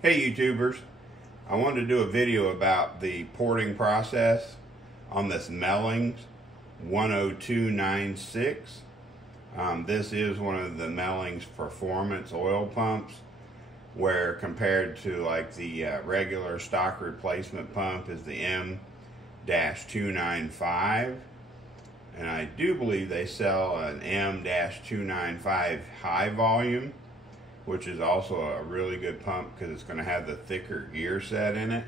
Hey YouTubers, I wanted to do a video about the porting process on this Melling 10296. This is one of the Melling's performance oil pumps, where compared to like the regular stock replacement pump is the M-295, and I do believe they sell an M-295 high volume, which is also a really good pump because it's going to have the thicker gear set in it.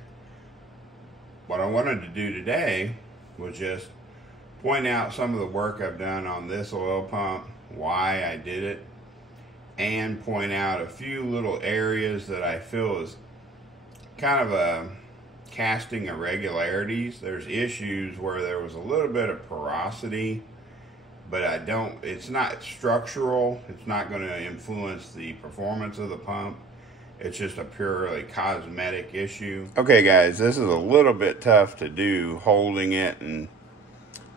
What I wanted to do today was just point out some of the work I've done on this oil pump, why I did it, and point out a few little areas that I feel is kind of a casting irregularities. There's issues where there was a little bit of porosity, but it's not structural. It's not going to influence the performance of the pump. It's just a purely cosmetic issue. Okay guys, this is a little bit tough to do, holding it and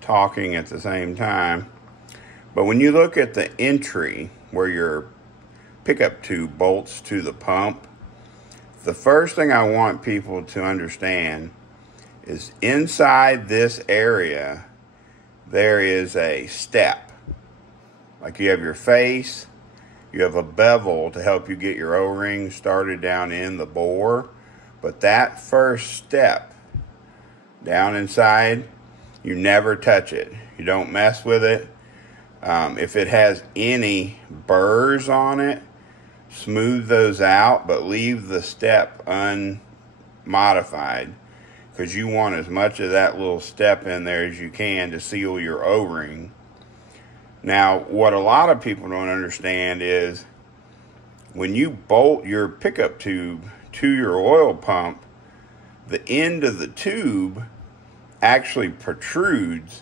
talking at the same time. But when you look at the entry where your pickup tube bolts to the pump, the first thing I want people to understand is inside this area there is a step. Like you have your face, you have a bevel to help you get your O-ring started down in the bore, but that first step down inside, you never touch it. You don't mess with it. If it has any burrs on it, smooth those out, but leave the step unmodified, because you want as much of that little step in there as you can to seal your O-ring. Now, what a lot of people don't understand is when you bolt your pickup tube to your oil pump, the end of the tube actually protrudes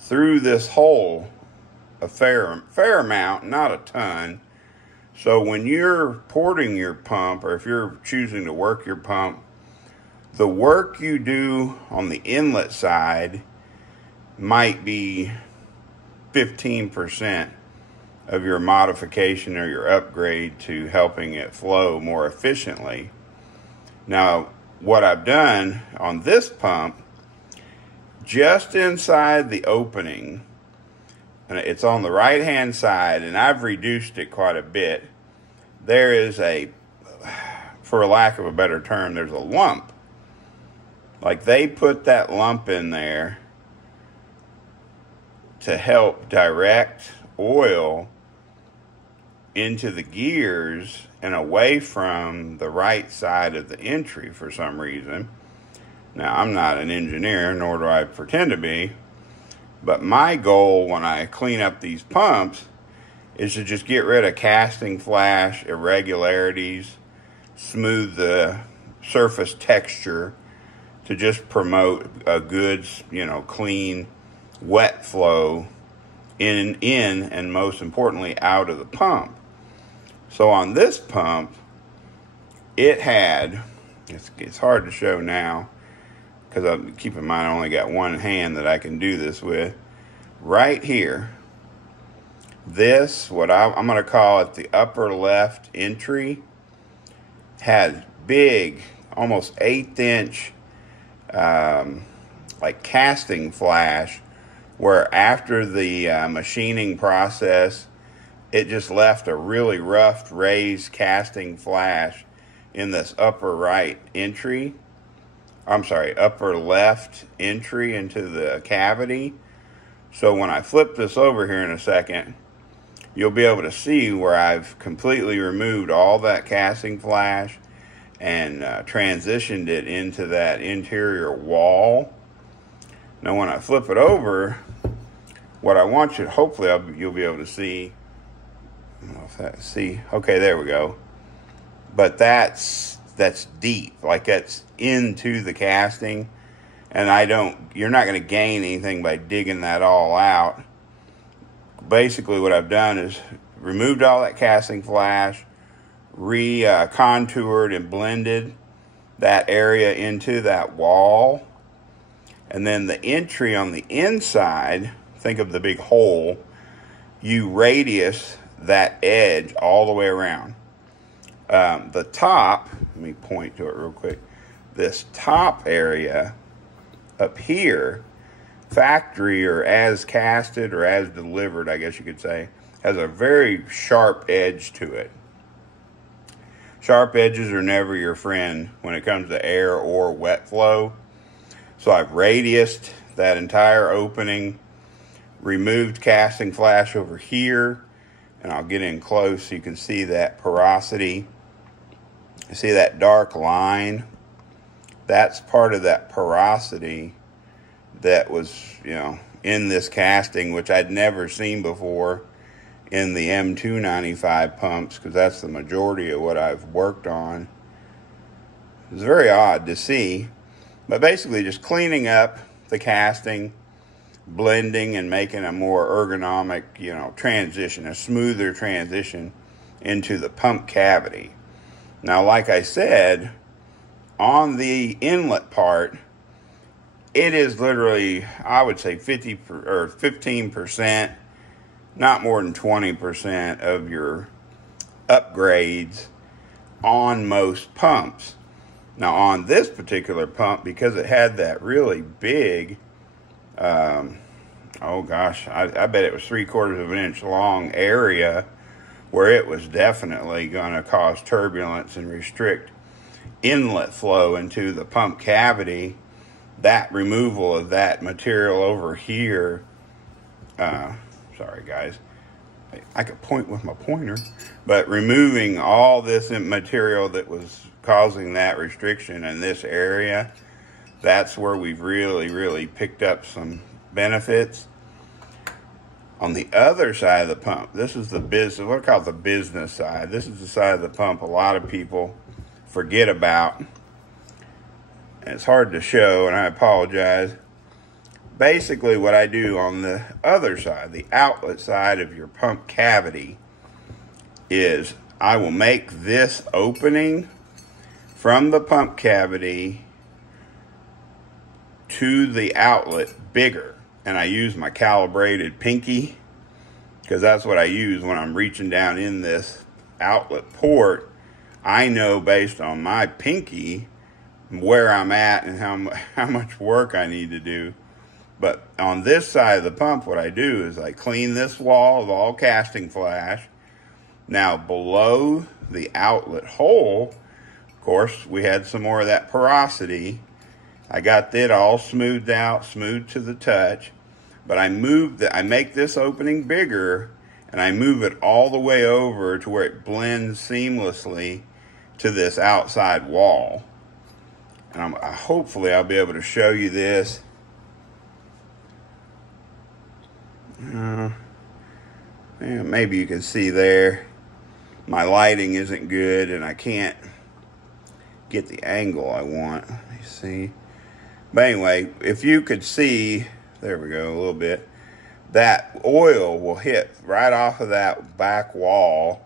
through this hole a fair amount, not a ton. So when you're porting your pump, or if you're choosing to work your pump, the work you do on the inlet side might be 15% of your modification or your upgrade to helping it flow more efficiently. Now, what I've done on this pump, just inside the opening, and it's on the right hand side, and I've reduced it quite a bit, there is a, for lack of a better term, there's a lump. Like they put that lump in there to help direct oil into the gears and away from the right side of the entry for some reason. Now, I'm not an engineer, nor do I pretend to be, but my goal when I clean up these pumps is to just get rid of casting flash, irregularities, smooth the surface texture, to just promote a good, clean, wet flow in and most importantly out of the pump. So on this pump, it had, it's hard to show now because keep in mind I only got one hand that I can do this with. Right here, this, what I'm going to call it the upper left entry, had big, almost 1/8 inch like casting flash, where after the machining process, it just left a really rough raised casting flash in this upper right entry. I'm sorry, upper left entry into the cavity. So when I flip this over here in a second, you'll be able to see where I've completely removed all that casting flash and transitioned it into that interior wall. Now when I flip it over, what I want you, hopefully you'll be able to see, I don't know if that, see, okay, there we go. But that's deep, like that's into the casting, and you're not going to gain anything by digging that all out. Basically what I've done is removed all that casting flash, contoured and blended that area into that wall, and then the entry on the inside, think of the big hole, you radius that edge all the way around. The top let me point to it real quick. This top area up here, factory or as casted or as delivered, I guess you could say, has a very sharp edge to it. Sharp edges are never your friend when it comes to air or wet flow. So I've radiused that entire opening, removed casting flash over here, and I'll get in close so you can see that porosity. You see that dark line? That's part of that porosity that was, in this casting, which I'd never seen before in the M295 pumps, because that's the majority of what I've worked on. It's very odd to see, but basically just cleaning up the casting, blending and making a more ergonomic, transition, a smoother transition into the pump cavity. Now, like I said, on the inlet part, it is literally, I would say 15%, not more than 20% of your upgrades on most pumps. Now, on this particular pump, because it had that really big, oh gosh, I bet it was 3/4 of an inch long area where it was definitely going to cause turbulence and restrict inlet flow into the pump cavity. That removal of that material over here, sorry guys, I could point with my pointer, but removing all this material that was causing that restriction in this area, that's where we've really picked up some benefits. On the other side of the pump, this is the business, what I call the business side. This is the side of the pump a lot of people forget about. And it's hard to show, and I apologize. Basically, what I do on the other side, the outlet side of your pump cavity, is I will make this opening from the pump cavity to the outlet bigger. And I use my calibrated pinky, because that's what I use when I'm reaching down in this outlet port. I know based on my pinky where I'm at and how much work I need to do. But on this side of the pump, what I do is I clean this wall of all casting flash. Now below the outlet hole, of course, we had some more of that porosity. I got that all smoothed out, smooth to the touch. But I make this opening bigger, and I move it all the way over to where it blends seamlessly to this outside wall. And hopefully I'll be able to show you this. Maybe you can see there. My lighting isn't good, and I can't get the angle I want. Let me see. But anyway, if you could see, there we go, a little bit. That oil will hit right off of that back wall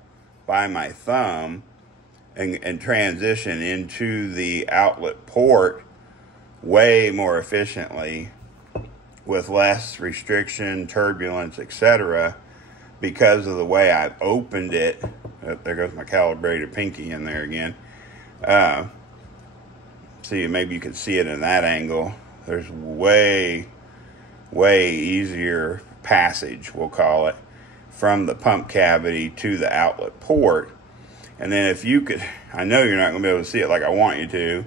by my thumb and transition into the outlet port way more efficiently with less restriction, turbulence, etc. because of the way I've opened it. Oh, there goes my calibrated pinky in there again. See, maybe you can see it in that angle. There's way easier passage, we'll call it, from the pump cavity to the outlet port. And then if you could, I know you're not going to be able to see it like I want you to,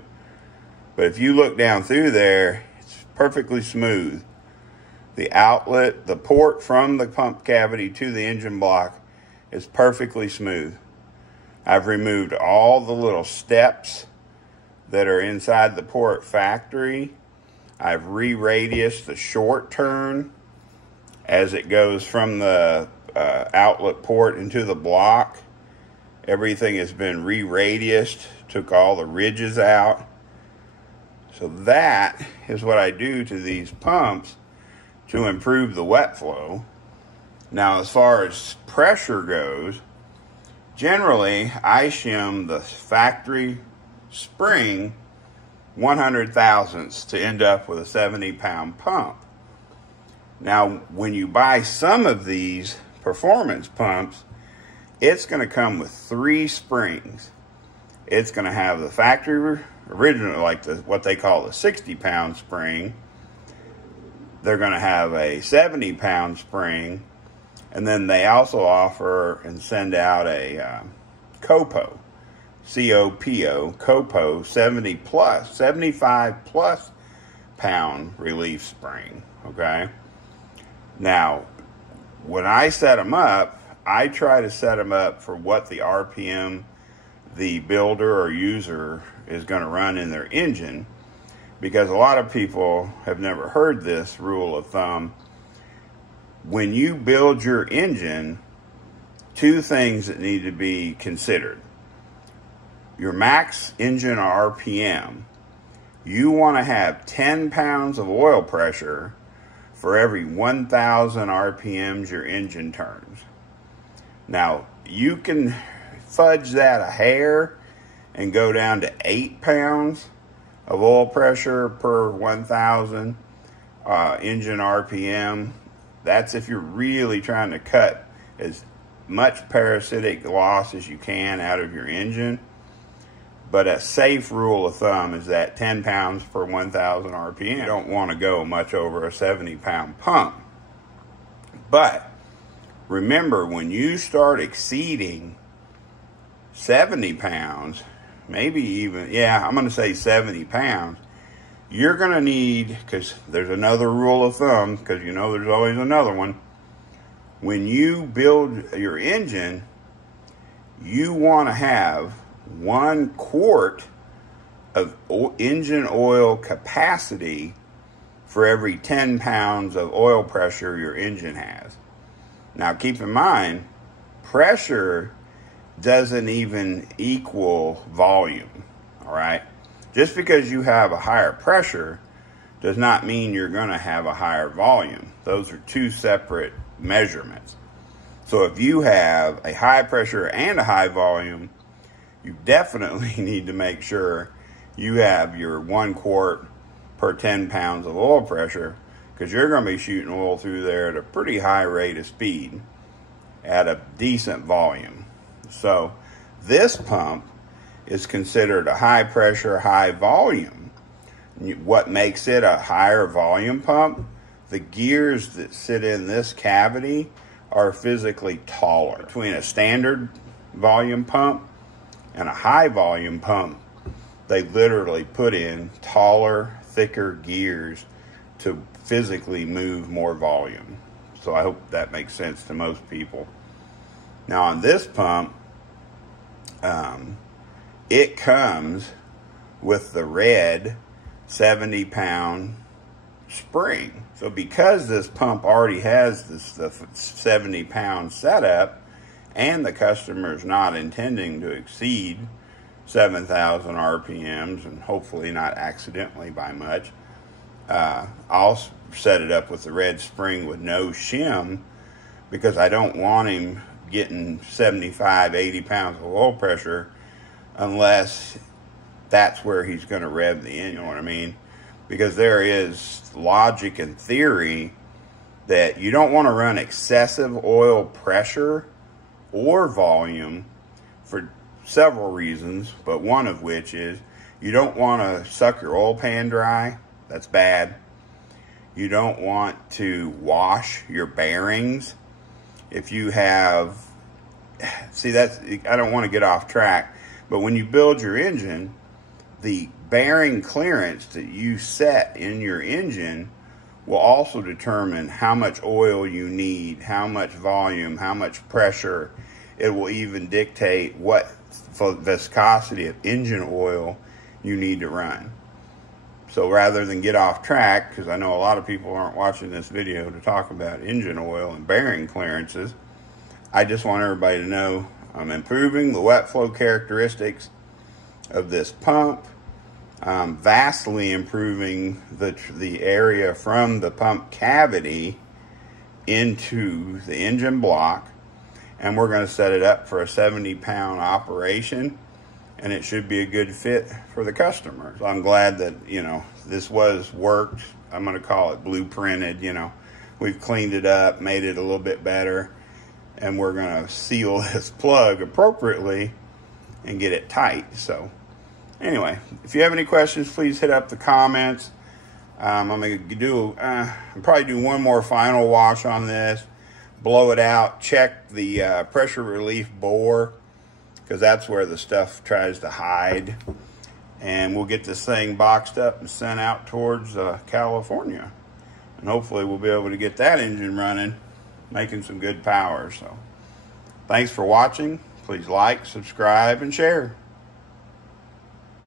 but if you look down through there, it's perfectly smooth. The outlet, the port from the pump cavity to the engine block is perfectly smooth. I've removed all the little steps that are inside the port factory. I've re-radiused the short turn as it goes from the outlet port into the block. Everything has been re-radiused, took all the ridges out. So that is what I do to these pumps to improve the wet flow. Now, as far as pressure goes, generally I shim the factory spring 100 thousandths to end up with a 70-pound pump. Now, when you buy some of these performance pumps, it's going to come with 3 springs. it's going to have the factory original, like what they call the 60-pound spring. They're going to have a 70-pound spring, and then they also offer and send out a COPO, C-O-P-O, COPO 75 plus pound relief spring. Okay. Now, when I set them up, I try to set them up for what the RPM the builder or user is going to run in their engine, because a lot of people have never heard this rule of thumb. When you build your engine, two things that need to be considered. Your max engine RPM, you want to have 10 pounds of oil pressure for every 1,000 RPMs your engine turns. Now, you can fudge that a hair and go down to 8 pounds of oil pressure per 1,000 engine RPM. That's if you're really trying to cut as much parasitic loss as you can out of your engine. But a safe rule of thumb is that 10 pounds per 1,000 RPM. You don't want to go much over a 70-pound pump. But remember, when you start exceeding 70 pounds, maybe even, yeah, I'm going to say 70 pounds, you're going to need, because there's another rule of thumb, because you know there's always another one. When you build your engine, you want to have 1 quart of engine oil capacity for every 10 pounds of oil pressure your engine has. Now, keep in mind, pressure doesn't even equal volume, all right? Just because you have a higher pressure does not mean you're going to have a higher volume. Those are two separate measurements. So if you have a high pressure and a high volume, you definitely need to make sure you have your 1 quart per 10 pounds of oil pressure, because you're going to be shooting oil through there at a pretty high rate of speed at a decent volume. So this pump is considered a high pressure, high volume. What makes it a higher volume pump? The gears that sit in this cavity are physically taller. Between a standard volume pump and a high volume pump, they literally put in taller, thicker gears to physically move more volume. So I hope that makes sense to most people. Now on this pump, it comes with the red 70-pound spring. So because this pump already has the 70-pound setup, and the customer is not intending to exceed 7,000 RPMs, and hopefully not accidentally by much, I'll set it up with the red spring with no shim, because I don't want him getting 75, 80 pounds of oil pressure unless that's where he's going to rev the engine, you know what I mean? Because there is logic and theory that you don't want to run excessive oil pressure or volume for several reasons, but one of which is you don't want to suck your oil pan dry. That's bad. You don't want to wash your bearings. If you have, see, that's, I don't want to get off track, but when you build your engine, the bearing clearance that you set in your engine will also determine how much oil you need, how much volume, how much pressure. It will even dictate what viscosity of engine oil you need to run. So rather than get off track, because I know a lot of people aren't watching this video to talk about engine oil and bearing clearances, I just want everybody to know I'm improving the wet flow characteristics of this pump. Vastly improving the area from the pump cavity into the engine block, and we're going to set it up for a 70-pound operation, and it should be a good fit for the customer. So I'm glad that, you know, this was worked. I'm going to call it blueprinted. You know, we've cleaned it up, made it a little bit better, and we're going to seal this plug appropriately and get it tight. So anyway, if you have any questions, please hit up the comments. I'm going to probably do one more final wash on this, blow it out, check the pressure relief bore, because that's where the stuff tries to hide. And we'll get this thing boxed up and sent out towards California. And hopefully we'll be able to get that engine running, making some good power. So thanks for watching. Please like, subscribe, and share.